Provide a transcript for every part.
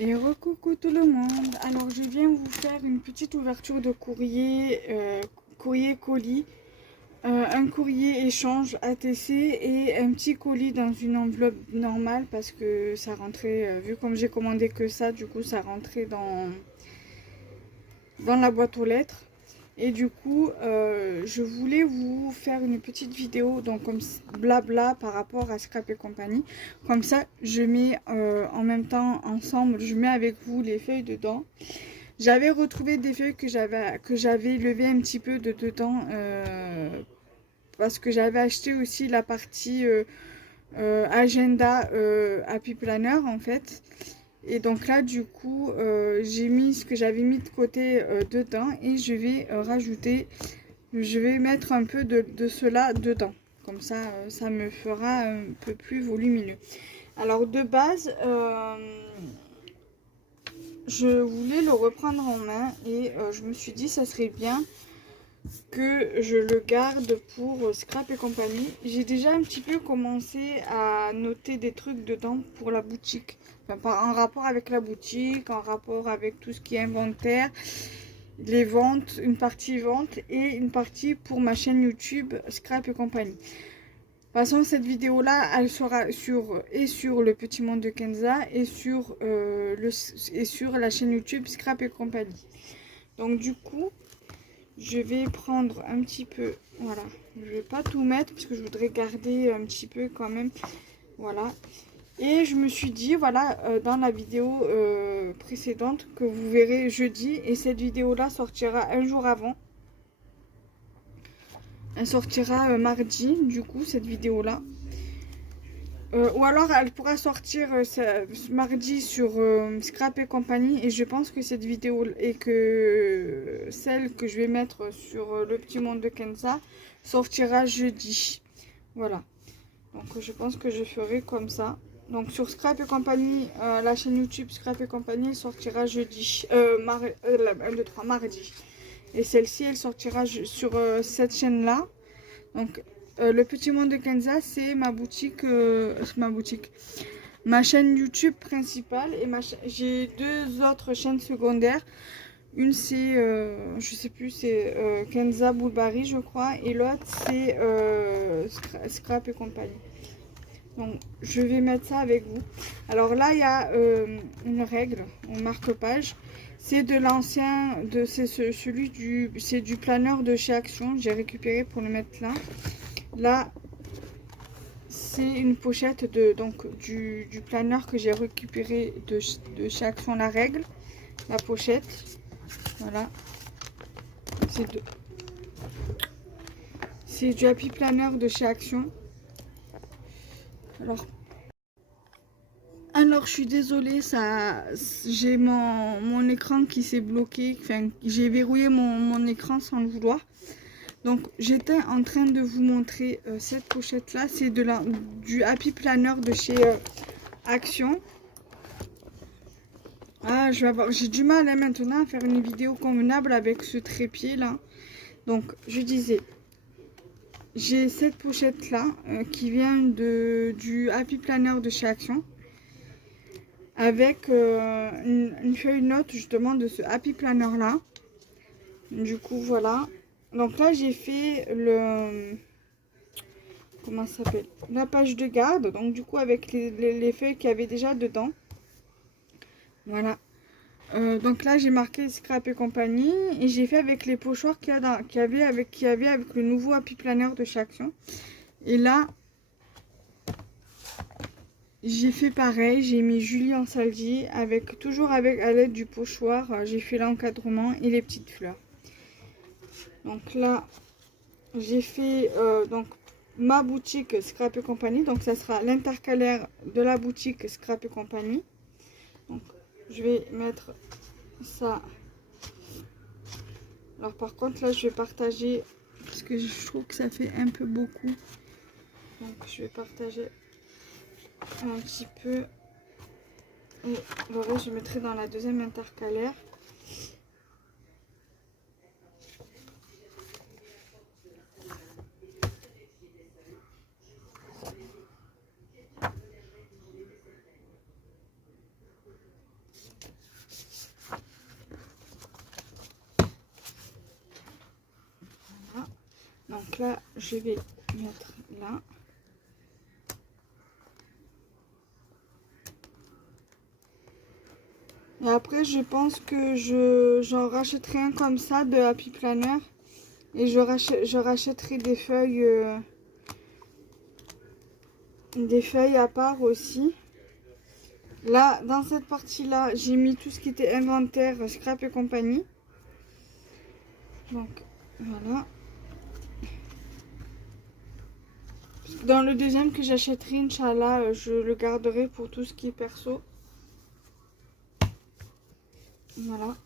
Et recoucou tout le monde. Alors je viens vous faire une petite ouverture de courrier, colis, un courrier échange ATC et un petit colis dans une enveloppe normale parce que ça rentrait, vu comme j'ai commandé que ça, du coup ça rentrait dans la boîte aux lettres. Et du coup, je voulais vous faire une petite vidéo, donc comme blabla par rapport à Scrap et compagnie. Comme ça, je mets en même temps ensemble, je mets avec vous les feuilles dedans. J'avais retrouvé des feuilles que j'avais levé un petit peu de dedans parce que j'avais acheté aussi la partie agenda Happy Planner en fait. Et donc là, du coup, j'ai mis ce que j'avais mis de côté dedans et je vais je vais mettre un peu de cela dedans. Comme ça, ça me fera un peu plus volumineux. Alors de base, je voulais le reprendre en main et je me suis dit ça serait bien que je le garde pour Scrap et compagnie. J'ai déjà un petit peu commencé à noter des trucs dedans pour la boutique. Enfin, en rapport avec la boutique, en rapport avec tout ce qui est inventaire, les ventes, une partie vente et une partie pour ma chaîne YouTube Scrap et compagnie. De toute façon, cette vidéo là, elle sera sur le petit monde de Kenza et sur la chaîne YouTube Scrap et compagnie. Donc du coup, je vais prendre un petit peu, voilà, je vais pas tout mettre parce que je voudrais garder un petit peu quand même, voilà. Et je me suis dit, voilà, dans la vidéo précédente que vous verrez jeudi, et cette vidéo là sortira un jour avant, elle sortira mardi du coup cette vidéo là. Ou alors elle pourra sortir mardi sur Scrap et compagnie, et je pense que cette vidéo et que celle que je vais mettre sur le petit monde de Kenza sortira jeudi. Voilà, donc je pense que je ferai comme ça. Donc sur Scrap et compagnie, la chaîne YouTube Scrap et compagnie, elle sortira jeudi, 1, 2, 3, mardi. Et celle-ci elle sortira sur cette chaîne là. Donc le petit monde de Kenza, c'est ma chaîne YouTube principale, et j'ai deux autres chaînes secondaires. Une c'est, je sais plus, c'est Kenza Boulbari je crois, et l'autre c'est Scrap et compagnie. Donc je vais mettre ça avec vous. Alors là il y a une règle, on marque-page. C'est de l'ancien, c'est du planeur de chez Action. J'ai récupéré pour le mettre là. Là, c'est une pochette du planeur que j'ai récupéré de chez Action La Règle. La pochette, voilà. C'est du Happy Planner de chez Action. Alors je suis désolée, j'ai mon écran qui s'est bloqué. Enfin, j'ai verrouillé mon écran sans le vouloir. Donc j'étais en train de vous montrer cette pochette là, c'est du Happy Planner de chez Action. Ah, j'ai du mal maintenant à faire une vidéo convenable avec ce trépied là. Donc je disais, j'ai cette pochette là qui vient du Happy Planner de chez Action, avec une feuille note justement de ce Happy Planner là. Du coup voilà. Donc là j'ai fait comment ça s'appelle, la page de garde, donc du coup avec les feuilles qu'il y avait déjà dedans. Voilà. Donc là j'ai marqué Scrap et compagnie, et j'ai fait avec les pochoirs qu'il y avait avec le nouveau Happy Planner de chez Action. Et là j'ai fait pareil, j'ai mis Julie en Saldi avec toujours avec à l'aide du pochoir, j'ai fait l'encadrement et les petites fleurs. Donc là j'ai fait donc ma boutique Scrap et compagnie, donc ça sera l'intercalaire de la boutique Scrap et compagnie. Donc je vais mettre ça. Alors par contre là je vais partager parce que je trouve que ça fait un peu beaucoup, donc je vais partager un petit peu, et le reste je mettrai dans la deuxième intercalaire. Donc là, je vais mettre là. Et après, je pense que j'en rachèterai un comme ça de Happy Planner. Et je rachèterai des feuilles à part aussi. Là, dans cette partie-là, j'ai mis tout ce qui était inventaire, scrap et compagnie. Donc, voilà. Dans le deuxième que j'achèterai, Inch'Allah, je le garderai pour tout ce qui est perso. Voilà.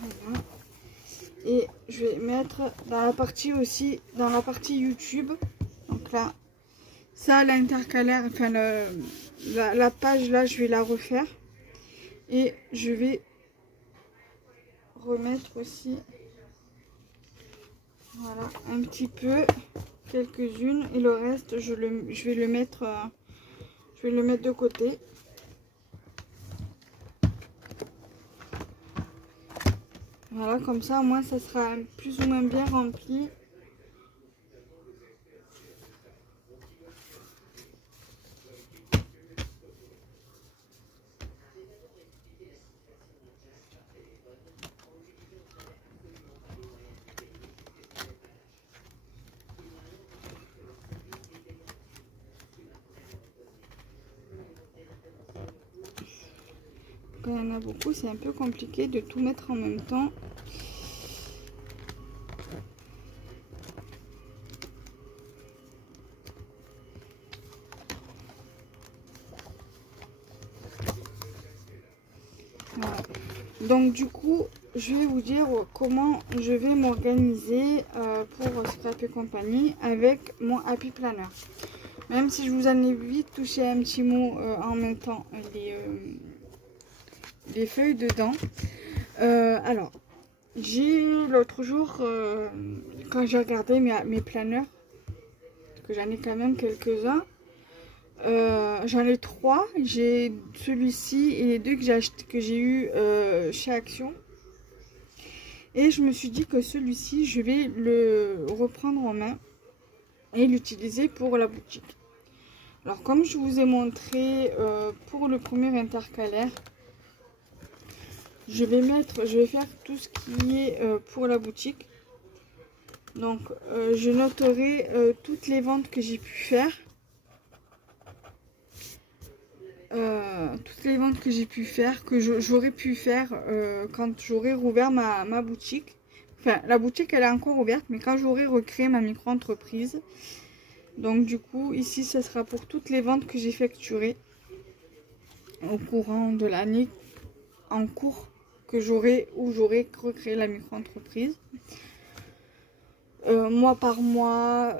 Voilà. Et je vais mettre dans la partie aussi, dans la partie YouTube. Donc là, ça, l'intercalaire, enfin la page là, je vais la refaire. Et je vais remettre aussi, voilà, un petit peu, quelques-unes. Et le reste, je vais le mettre de côté. Voilà, comme ça, au moins, ça sera plus ou moins bien rempli. Quand il y en a beaucoup, c'est un peu compliqué de tout mettre en même temps. Voilà. Donc du coup, je vais vous dire comment je vais m'organiser pour Scrap et compagnie avec mon Happy Planner. Même si je vous en ai vite touché un petit mot en même temps les feuilles dedans. Alors, j'ai l'autre jour, quand j'ai regardé mes planners, parce que j'en ai quand même quelques-uns, j'en ai 3. J'ai celui-ci et les 2 que j'ai eu chez Action. Et je me suis dit que celui-ci, je vais le reprendre en main et l'utiliser pour la boutique. Alors, comme je vous ai montré pour le premier intercalaire, je vais faire tout ce qui est pour la boutique. Donc, je noterai toutes les ventes que j'ai pu faire. Toutes les ventes que j'ai pu faire, que j'aurais pu faire quand j'aurai rouvert ma boutique. Enfin, la boutique, elle est encore ouverte, mais quand j'aurai recréé ma micro-entreprise. Donc, du coup, ici, ça sera pour toutes les ventes que j'effectuerai au courant de l'année en cours que j'aurai recréé la micro-entreprise. Mois par mois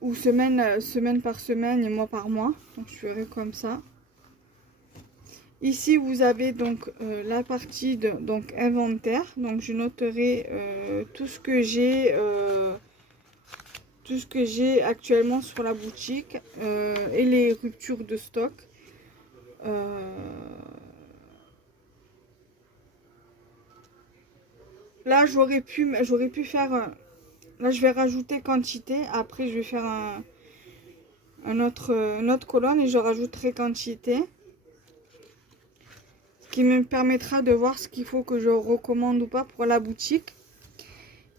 ou semaine par semaine et mois par mois. Donc, je ferai comme ça. Ici, vous avez donc la partie de inventaire. Donc, je noterai tout ce que j'ai actuellement sur la boutique et les ruptures de stock. Là, j'aurais pu faire. Là, je vais rajouter quantité. Après, je vais faire une autre colonne et je rajouterai quantité. Qui me permettra de voir ce qu'il faut que je recommande ou pas pour la boutique.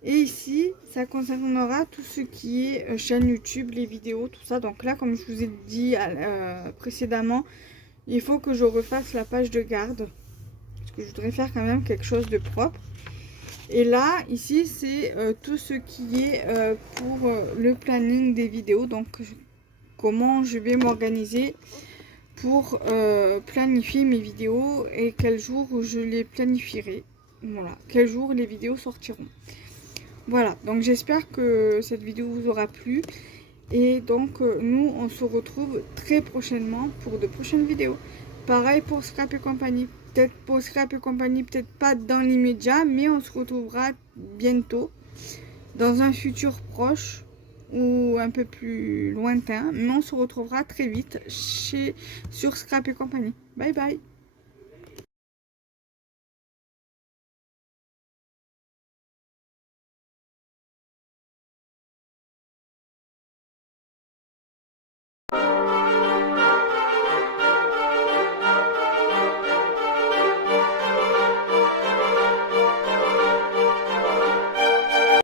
Et ici, ça concernera tout ce qui est chaîne YouTube, les vidéos, tout ça. Donc là, comme je vous ai dit précédemment, il faut que je refasse la page de garde. Parce que je voudrais faire quand même quelque chose de propre. Et là, ici, c'est tout ce qui est pour le planning des vidéos. Donc, comment je vais m'organiser pour planifier mes vidéos et quel jour je les planifierai. Voilà, quel jour les vidéos sortiront. Voilà, donc j'espère que cette vidéo vous aura plu. Et donc, nous, on se retrouve très prochainement pour de prochaines vidéos. Pareil pour Scrap et compagnie. Peut-être pour Scrap et compagnie, peut-être pas dans l'immédiat, mais on se retrouvera bientôt, dans un futur proche ou un peu plus lointain. Mais on se retrouvera très vite sur Scrap et compagnie. Bye bye!